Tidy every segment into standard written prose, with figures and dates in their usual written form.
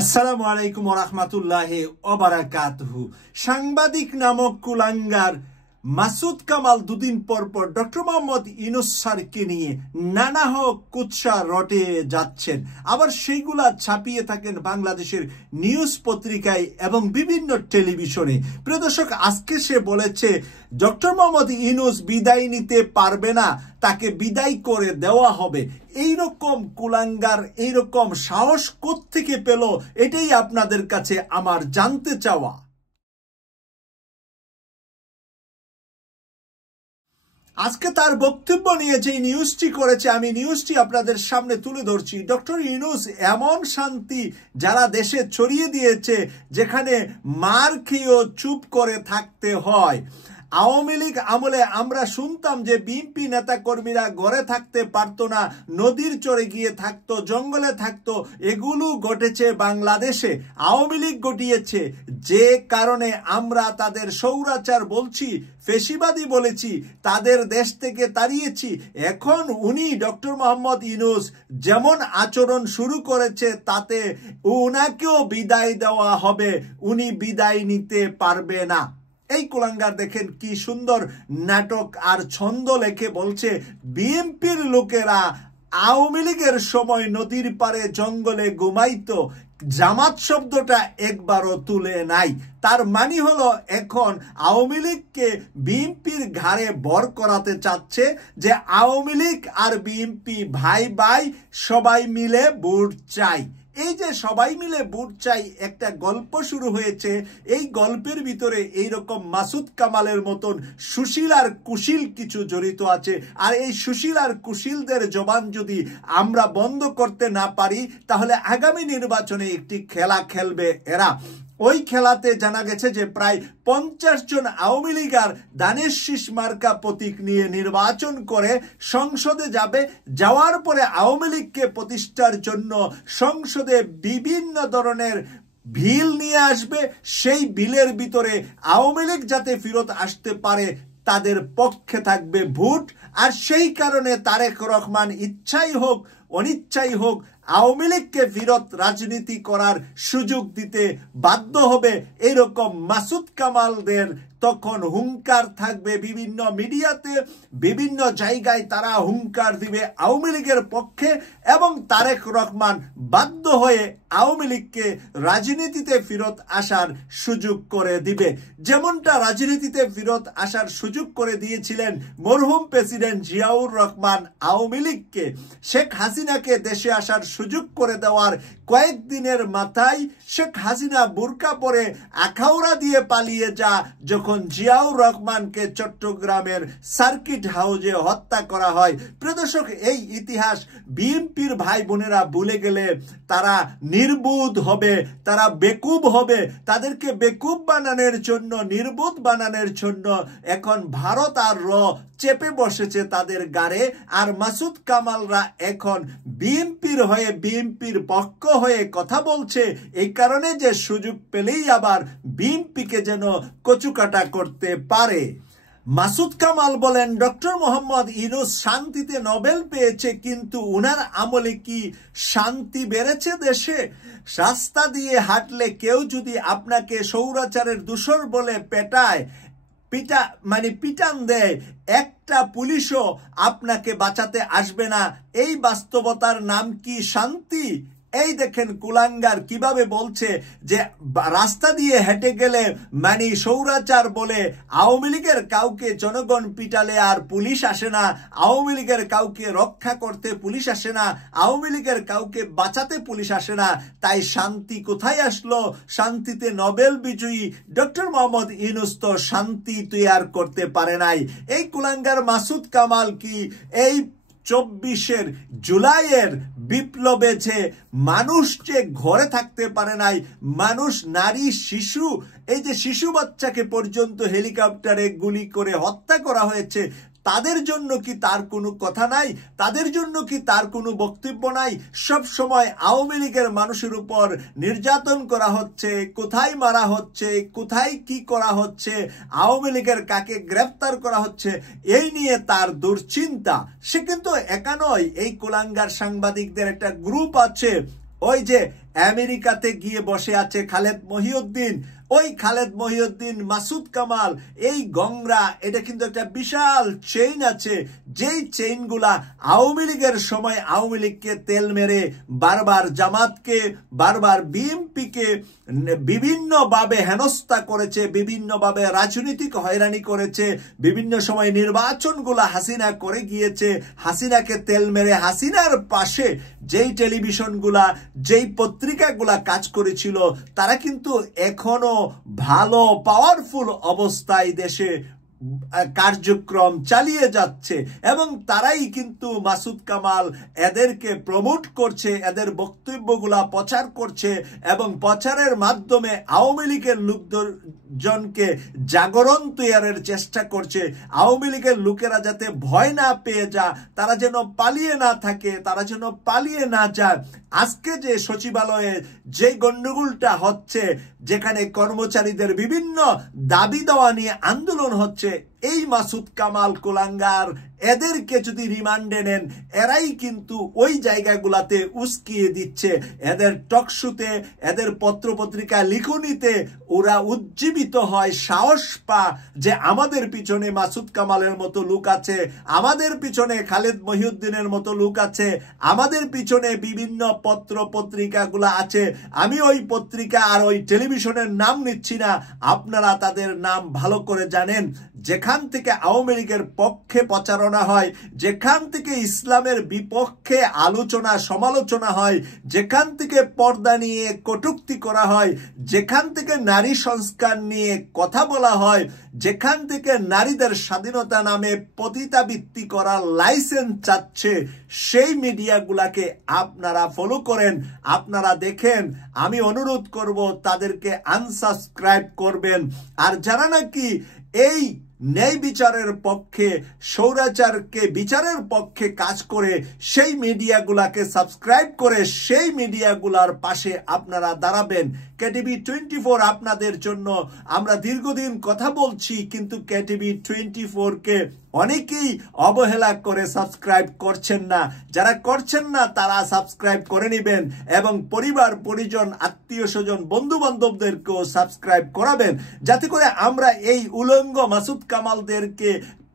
আসসালামু আলাইকুম ওয়া রাহমাতুল্লাহি ওয়া বারাকাতুহু। সাংবাদিক নামক কুলাঙ্গার মাসুদ কামাল দুদিন পর পর ডক্টর মোহাম্মদ ইউনূস স্যারকে নিয়ে নানা কুৎসা রটে যাচ্ছেন, আবার সেইগুলা ছাপিয়ে থাকেন বাংলাদেশের নিউজ পত্রিকায় এবং বিভিন্ন টেলিভিশনে। প্রিয় দর্শক, আজকে সে বলেছে ডক্টর মোহাম্মদ ইউনূস বিদায় নিতে পারবে না, তাকে বিদায় করে দেওয়া হবে। এইরকম কুলাঙ্গার এইরকম সাহস কোত্থেকে পেল, এটাই আপনাদের কাছে আমার জানতে চাওয়া। আজকে তার বক্তব্য নিয়ে যে নিউজটি করেছে, আমি নিউজটি আপনাদের সামনে তুলে ধরছি। ডক্টর ইউনূস এমন শান্তি যারা দেশে ছড়িয়ে দিয়েছে, যেখানে মার খেয়েও চুপ করে থাকতে হয়। আওয়ামী লীগ আমলে আমরা শুনতাম যে বিএনপি নেতা কর্মীরা ঘরে থাকতে পারতো না, নদীর চরে গিয়ে থাকতো, জঙ্গলে থাকতো। এগুলো ঘটেছে বাংলাদেশে, আওয়ামী লীগ ঘটিয়েছে। যে কারণে আমরা তাদের স্বৈরাচার বলছি, ফেসিবাদী বলেছি, তাদের দেশ থেকে তাড়িয়েছি। এখন উনি ডক্টর মোহাম্মদ ইউনূস যেমন আচরণ শুরু করেছে, তাতে উনাকেও বিদায় দেওয়া হবে, উনি বিদায় নিতে পারবে না। এই কুলাঙ্গার দেখেন কি সুন্দর নাটক আর ছন্দ লেখে বলছে, বিএনপির লোকেরা আওয়ামী লীগের সময় নদীর পারে জঙ্গলে ঘুমাইতো, জামাত শব্দটা একবারও তুলে নাই। তার মানে হলো এখন আওয়ামী লীগকে বিএনপির ঘাড়ে ভর করাতে চাচ্ছে যে আওয়ামী লীগ আর বিএনপি ভাই ভাই, সবাই মিলে ভোট চাই। এই যে সবাই মিলে ভোট চাই একটা গল্প শুরু হয়েছে, এই গল্পের ভিতরে এইরকম মাসুদ কামালের মতন সুশীল আর কুশীল কিছু জড়িত আছে। আর এই সুশীল আর কুশীলদের জবান যদি আমরা বন্ধ করতে না পারি, তাহলে আগামী নির্বাচনে একটি খেলা খেলবে এরা। ওই খেলাতে জানা গেছে যে প্রায় 50 জন আওয়ামী লীগার ধানের শীষ মার্কা প্রতীক নিয়ে নির্বাচন করে সংসদে যাবে। যাওয়ার পরে আওয়ামী লীগকে প্রতিষ্ঠার জন্য সংসদে বিভিন্ন ধরনের বিল নিয়ে আসবে। সেই বিলের ভিতরে আওয়ামী লীগ যাতে ফেরত আসতে পারে, তাদের পক্ষে থাকবে ভোট। আর সেই কারণে তারেক রহমান ইচ্ছাই হোক অনিচ্ছাই হোক আওয়ামী লীগকে ফেরত রাজনীতি করার সুযোগ দিতে বাধ্য হবে। এরকম মাসুদ কামালদের তখন হুঙ্কার থাকবে বিভিন্ন মিডিয়াতে, বিভিন্ন জায়গায় তারা হুঙ্কার দিবে আওয়ামী লীগের পক্ষে, এবং তারেক রহমান বাধ্য হয়ে আওয়ামী লীগকে রাজনীতিতে ফেরত আসার সুযোগ করে দিবে। যেমনটা রাজনীতিতে ফেরত আসার সুযোগ করে দিয়েছিলেন মরহুম প্রেসিডেন্ট জিয়াউর রহমান আওয়ামী লীগকে। শেখ হাসিনাকে দেশে আসার সুযোগ করে দেওয়ার কয়েকদিনের মাথায় শেখ হাসিনা বুরকা পরে আখাউড়া দিয়ে পালিয়ে যা যখন জিয়াউর রহমানকে চট্টগ্রামের সার্কিট হাউজে হত্যা করা হয়। প্রিয় দর্শক, এই ইতিহাস বিএনপির ভাই বোনেরা ভুলে গেলে তারা নির্বোধ হবে, তারা বেকুব হবে। তাদেরকে বেকুব বানানোর জন্য, নির্বোধ বানানোর জন্য এখন ভারত আর চেপে বসেছে তাদের গাড়ে। আর মাসুদ কামালরা এখন বিএনপির হয়ে, বিএনপির পক্ষ হয়ে কথা বলছে, এই কারণে যে সুযোগ পেলেই আবার বিএনপিকে যেন কচুকাটা করতে পারে। মাসুদ কামাল বলেন, ডক্টর মোহাম্মদ ইউনূস শান্তিতে নোবেল পেয়েছে, কিন্তু উনার আমলে কি শান্তি বেড়েছে দেশে? রাস্তা দিয়ে হাঁটলে কেউ যদি আপনাকে স্বৈরাচারের দূষর বলে পিটান দেয়, একটা পুলিশও আপনাকে বাঁচাতে আসবে না। এই বাস্তবতার নাম কি শান্তি? এই দেখেন কুলাঙ্গার কিভাবে বলছে যে রাস্তা দিয়ে হেঁটে গেলে স্বৈরাচার বলে আওয়ামী লীগের কাউকে জনগণ পিটালে আর পুলিশ আসে না, আওয়ামী লীগের কাউকে রক্ষা করতে পুলিশ আসে না, আওয়ামী লীগের কাউকে বাঁচাতে পুলিশ আসে না। তাই শান্তি কোথায় আসলো? শান্তিতে নোবেল বিজয়ী ডক্টর মোহাম্মদ ইউনূস তো শান্তি তৈরি করতে পারে নাই। এই কুলাঙ্গার মাসুদ কামাল কি এই 24 জুলাইয়ের বিপ্লবে যে মানুষ যে ঘরে থাকতে পারে নাই, মানুষ, নারী, শিশু, এই যে শিশু বাচ্চাকে পর্যন্ত হেলিকপ্টারে গুলি করে হত্যা করা হয়েছে, তাদের জন্য কি তার কোনো কথা নাই? তাদের জন্য কি তার কোনো বক্তব্য নাই? সব সময় আওয়ামী লীগের মানুষের উপর নির্যাতন করা হচ্ছে, কোথায় মারা হচ্ছে, কোথায় কি করা হচ্ছে, আওয়ামী লীগের কাকে গ্রেফতার করা হচ্ছে, এই নিয়ে তার দুশ্চিন্তা। সে কিন্তু একা নয়, এই কুলাঙ্গার সাংবাদিকদের একটা গ্রুপ আছে, ওই যে আমেরিকাতে গিয়ে বসে আছে খালেদ মহিউদ্দিন, ওই খালেদ মহিউদ্দিন, মাসুদ কামাল, এই গংরা, এটা কিন্তু একটা বিশাল চেইন আছে, যেই চেইনগুলা আওয়ামী লীগের সময় আওয়ামী লীগকে তেল মেরে বারবার জামাতকে, বারবার বিএনপিকে বিভিন্নভাবে হেনস্থা করেছে, বিভিন্নভাবে রাজনৈতিক হয়রানি করেছে, বিভিন্ন সময় নির্বাচনগুলা হাসিনা করে গিয়েছে, হাসিনাকে তেল মেরে হাসিনার পাশে যেই টেলিভিশনগুলা, যেই পত্রিকাগুলা কাজ করেছিল, তারা কিন্তু এখনো ভালো পাওয়ারফুল অবস্থায় দেশে কার্যক্রম চালিয়ে যাচ্ছে, এবং তারাই কিন্তু মাসুদ কামাল এদেরকে প্রমোট করছে, এদের বক্তব্যগুলা প্রচার করছে, এবং প্রচারের মাধ্যমে আওয়ামী লীগের লোকজনকে জাগরণ তৈরির চেষ্টা করছে। আওয়ামী লীগের লোকেরা যাতে ভয় না পেয়ে যায়, তারা যেন পালিয়ে না থাকে, তারা যেন পালিয়ে না যায়। আজকে যে সচিবালয়ে যে গন্ডগোলটা হচ্ছে, যেখানে কর্মচারীদের বিভিন্ন দাবি দেওয়া নিয়ে আন্দোলন হচ্ছে, এই মাসুদ কামাল কুলাঙ্গার এদেরকে যদি রিমান্ডে নেন, এরাই কিন্তু ওই জায়গাগুলাতে উস্কিয়ে দিচ্ছে। এদের টকশুতে, এদের পত্রপত্রিকা লিখনিতে ওরা উজ্জীবিত হয়, সাহস পা যে আমাদের পিছনে মাসুদ কামালের মতো লোক আছে, আমাদের পিছনে খালেদ মহিউদ্দিনের মতো লোক আছে, আমাদের পিছনে বিভিন্ন পত্র পত্রিকাগুলা আছে। আমি ওই পত্রিকা আর ওই টেলিভিশনের নাম নিচ্ছি না, আপনারা তাদের নাম ভালো করে জানেন। যেখান থেকে আওয়ামী লীগের পক্ষে প্রচারণা হয়, যেখান থেকে ইসলামের বিপক্ষে আলোচনা সমালোচনা হয়, যেখান থেকে পর্দা নিয়ে কটূক্তি করা হয়, যেখান থেকে নারী সংস্কার নিয়ে কথা বলা হয়, যেখান থেকে নারীদের স্বাধীনতা নামে পতিতাবৃত্তি করার লাইসেন্স চাচ্ছে, সেই মিডিয়াগুলাকে আপনারা ফলো করেন, আপনারা দেখেন। আমি অনুরোধ করব তাদেরকে আনসাবস্ক্রাইব করবেন। আর যারা নাকি এই ন্যায় বিচারের পক্ষে, স্বৈরাচারকে বিচারের পক্ষে কাজ করে, সেই মিডিয়াগুলাকে সাবস্ক্রাইব করে সেই মিডিয়াগুলার পাশে আপনারা দাঁড়াবেন। কেটিভি 24 আপনাদের জন্য। আমরা দীর্ঘদিন কথা বলছি, কিন্তু কেটিভি 24-কে অনেকেই অবহেলা করে সাবস্ক্রাইব করছেন না। যারা করছেন না তারা সাবস্ক্রাইব করে নেবেন, এবং পরিবার পরিজন, আত্মীয় স্বজন, বন্ধু বান্ধবদেরকেও সাবস্ক্রাইব করাবেন, যাতে করে আমরা এই উলঙ্গ মাসুদ কামালদেরকে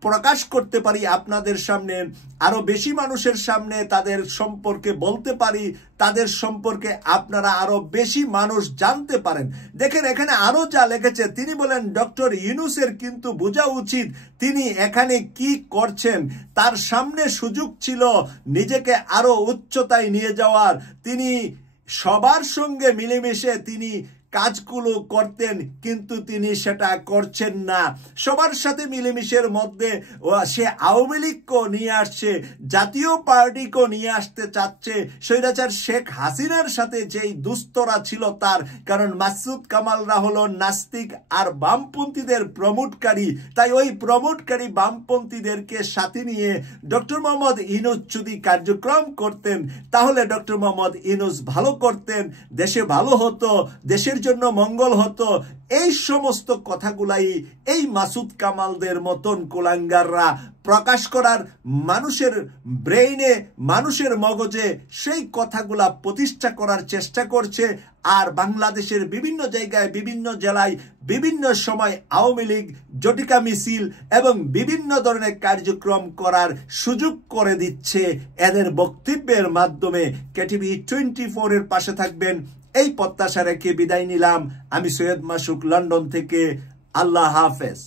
প্রকাশ করতে পারি আপনাদের সামনে, আরো বেশি মানুষের সামনে তাদের সম্পর্কে বলতে পারি, তাদের সম্পর্কে আপনারা আরো বেশি মানুষ জানতে পারেন। দেখেন এখানে আরো যা লিখেছে, তিনি বলেন ডক্টর ইউনূসের কিন্তু বোঝা উচিত তিনি এখানে কি করছেন। তার সামনে সুযোগ ছিল নিজেকে আরো উচ্চতায় নিয়ে যাওয়ার, তিনি সবার সঙ্গে মিলেমিশে তিনি কাজগুলো করতেন, কিন্তু তিনি সেটা করছেন না। সবার সাথে মিলেমিশের মধ্যে সে আওয়ামী লীগকেও নিয়ে আসছে, জাতীয় পার্টিকেও নিয়ে আসতে চাচ্ছে, স্বৈরাচার শেখ হাসিনার সাথে যেই দুস্তরা ছিল তার। কারণ মাসুদ কামালরা হলো নাস্তিক আর বামপন্থীদের প্রমোটকারী, তাই ওই প্রমোটকারী বামপন্থীদেরকে সাথে নিয়ে ডক্টর মোহাম্মদ ইউনূস যদি কার্যক্রম করতেন, তাহলে ডক্টর মোহাম্মদ ইউনূস ভালো করতেন, দেশে ভালো হতো, দেশের জন্য মঙ্গল হতো। এই সমস্ত কথাগুলাই এই মাসুদ কামালদের মতন কুলাঙ্গাররা প্রকাশ করার, মানুষের ব্রেইনে, মানুষের মগজে সেই কথাগুলা প্রতিষ্ঠা করার চেষ্টা করছে। আর বাংলাদেশের বিভিন্ন জায়গায়, বিভিন্ন জেলায়, বিভিন্ন সময় আওয়ামী লীগ জটিকা মিছিল এবং বিভিন্ন ধরনের কার্যক্রম করার সুযোগ করে দিচ্ছে এদের বক্তব্যের মাধ্যমে। কেটিভি 24-এর পাশে থাকবেন, এই প্রত্যাশা রেখে বিদায় নিলাম। আমি সৈয়দ মাসুক, লন্ডন থেকে। আল্লাহ হাফেজ।